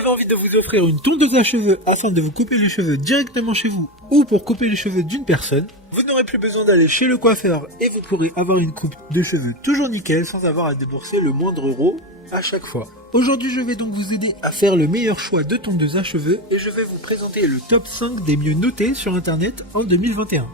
avez envie de vous offrir une tondeuse à cheveux afin de vous couper les cheveux directement chez vous ou pour couper les cheveux d'une personne, vous n'aurez plus besoin d'aller chez le coiffeur et vous pourrez avoir une coupe de cheveux toujours nickel sans avoir à débourser le moindre euro à chaque fois. Aujourd'hui, je vais donc vous aider à faire le meilleur choix de tondeuse à cheveux et je vais vous présenter le top 5 des mieux notés sur internet en 2021.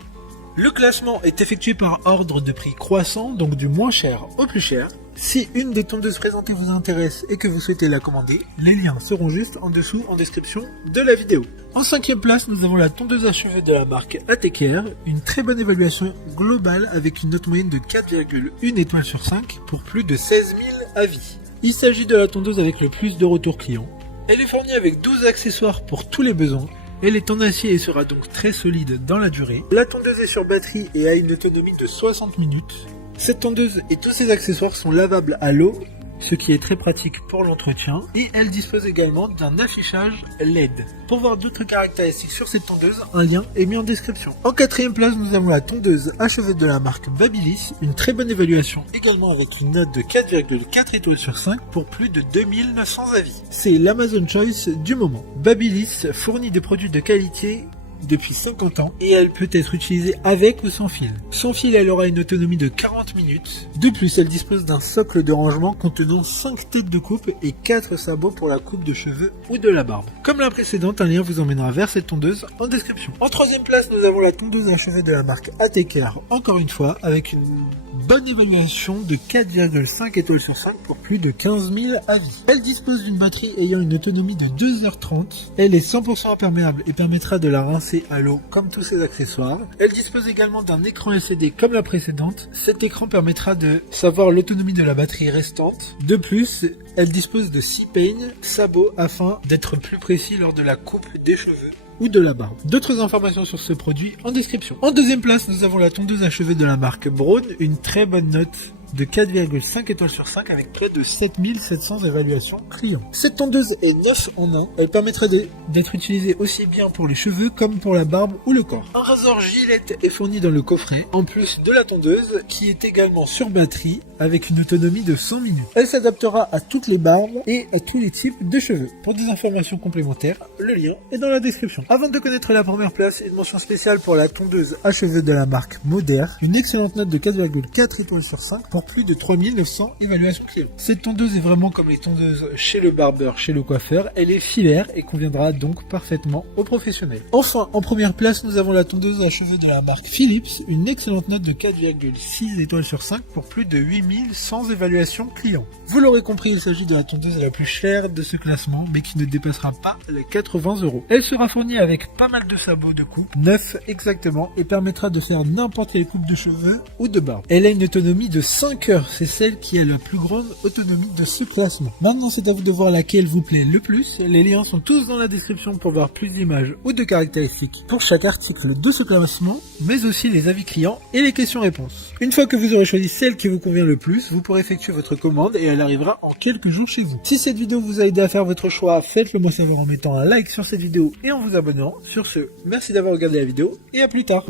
Le classement est effectué par ordre de prix croissant, donc du moins cher au plus cher. Si une des tondeuses présentées vous intéresse et que vous souhaitez la commander, les liens seront juste en dessous en description de la vidéo. En 5e place, nous avons la tondeuse à cheveux de la marque ATKR, une très bonne évaluation globale avec une note moyenne de 4,1 étoiles sur 5 pour plus de 16 000 avis. Il s'agit de la tondeuse avec le plus de retours clients. Elle est fournie avec 12 accessoires pour tous les besoins. Elle est en acier et sera donc très solide dans la durée. La tondeuse est sur batterie et a une autonomie de 60 minutes. Cette tondeuse et tous ses accessoires sont lavables à l'eau, ce qui est très pratique pour l'entretien. Et elle dispose également d'un affichage LED. Pour voir d'autres caractéristiques sur cette tondeuse, un lien est mis en description. En 4e place, nous avons la tondeuse à cheveux de la marque Babyliss. Une très bonne évaluation également avec une note de 4,4 étoiles sur 5 pour plus de 2900 avis. C'est l'Amazon Choice du moment. Babyliss fournit des produits de qualité depuis 50 ans et elle peut être utilisée avec ou sans fil. Sans fil, elle aura une autonomie de 40 minutes. De plus, elle dispose d'un socle de rangement contenant 5 têtes de coupe et 4 sabots pour la coupe de cheveux ou de la barbe. Comme la précédente, un lien vous emmènera vers cette tondeuse en description. En 3e place, nous avons la tondeuse à cheveux de la marque ATKR, encore une fois, avec une bonne évaluation de 4,5 étoiles sur 5 pour plus de 15 000 avis. Elle dispose d'une batterie ayant une autonomie de 2h30. Elle est 100% imperméable et permettra de la rincer à l'eau comme tous ses accessoires. Elle dispose également d'un écran LCD comme la précédente. Cet écran permettra de savoir l'autonomie de la batterie restante. De plus, elle dispose de 6 peignes sabots afin d'être plus précis lors de la coupe des cheveux ou de la barbe. D'autres informations sur ce produit en description. En 2e place, nous avons la tondeuse à cheveux de la marque Braun, une très bonne note de 4,5 étoiles sur 5 avec près de 7700 évaluations clients. Cette tondeuse est 9 en 1. Elle permettra d'être utilisée aussi bien pour les cheveux comme pour la barbe ou le corps. Un rasoir Gillette est fourni dans le coffret, en plus de la tondeuse qui est également sur batterie avec une autonomie de 100 minutes. Elle s'adaptera à toutes les barbes et à tous les types de cheveux. Pour des informations complémentaires, le lien est dans la description. Avant de connaître la première place, une mention spéciale pour la tondeuse à cheveux de la marque Moder, une excellente note de 4,4 étoiles sur 5 pour plus de 3900 évaluations clients. Cette tondeuse est vraiment comme les tondeuses chez le barbeur, chez le coiffeur. Elle est filaire et conviendra donc parfaitement aux professionnels. Enfin, en première place, nous avons la tondeuse à cheveux de la marque Philips, une excellente note de 4,6 étoiles sur 5 pour plus de 8100 évaluations clients. Vous l'aurez compris, il s'agit de la tondeuse la plus chère de ce classement, mais qui ne dépassera pas les 80 €. Elle sera fournie avec pas mal de sabots de coupe, 9 exactement, et permettra de faire n'importe quelle coupe de cheveux ou de barbe. Elle a une autonomie de 5 heures, c'est celle qui a la plus grande autonomie de ce classement. Maintenant, c'est à vous de voir laquelle vous plaît le plus. Les liens sont tous dans la description pour voir plus d'images ou de caractéristiques pour chaque article de ce classement, mais aussi les avis clients et les questions-réponses. Une fois que vous aurez choisi celle qui vous convient le plus, vous pourrez effectuer votre commande et elle arrivera en quelques jours chez vous. Si cette vidéo vous a aidé à faire votre choix, faites-le moi savoir en mettant un like sur cette vidéo et en vous abonnant. Sur ce, merci d'avoir regardé la vidéo et à plus tard.